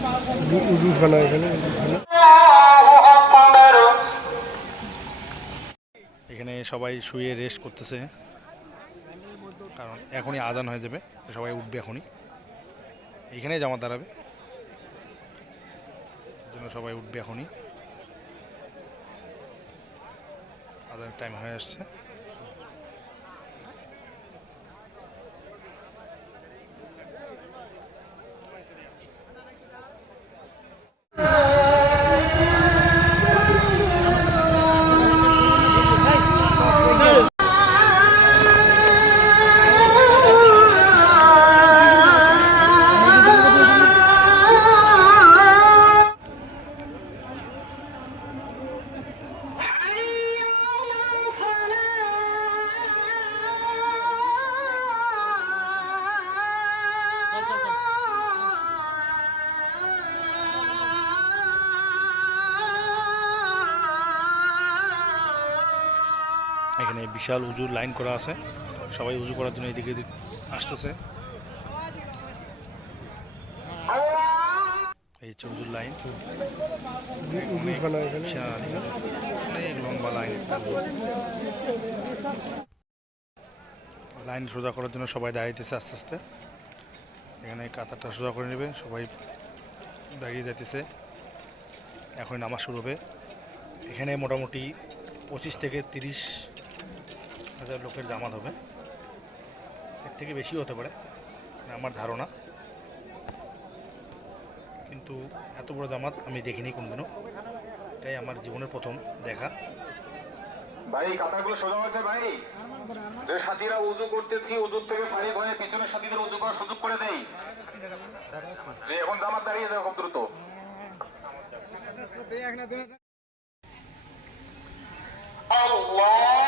উজুখানা এখানে এখানে সবাই শুয়ে রেস্ট করতেছে, কারণ এখনই আজান হয়ে যাবে, সবাই উঠবে এখনই, এইখানেই জামাত দাঁড়াবে, জন্য সবাই উঠবে এখনই, আজানের টাইম হয়ে আসছে। এখানে বিশাল উজুর লাইন করা আছে, সবাই উজু করার জন্য এদিকে আসতেছে। এই হচ্ছে উজুর লাইন, অনেক লম্বা লাইন। লাইন সোজা করার জন্য সবাই দাঁড়িয়েছে আস্তে আস্তে, এখানে কাতারটা সোজা করে নেবে, সবাই দাঁড়িয়ে যাইতেছে, এখন নামাজ শুরু হবে। এখানে মোটামুটি 25 থেকে 30,000 লোকের জামাত হবে, এর থেকে বেশিও হতে পারে আমার ধারণা, কিন্তু এত বড় জামাত আমি দেখিনি কোনদিনও, এটাই আমার জীবনের প্রথম দেখা। ভাই কাতারগুলো সোজা হচ্ছে ভাই, যে সাথীরা উজু করতেছি উজুর থেকে ফারিক হয়ে পিছনের সাথীদের উজু করার সুযোগ করে দেই। এখন জামাত দাঁড়িয়ে যাবে খুব দ্রুত। আল্লাহ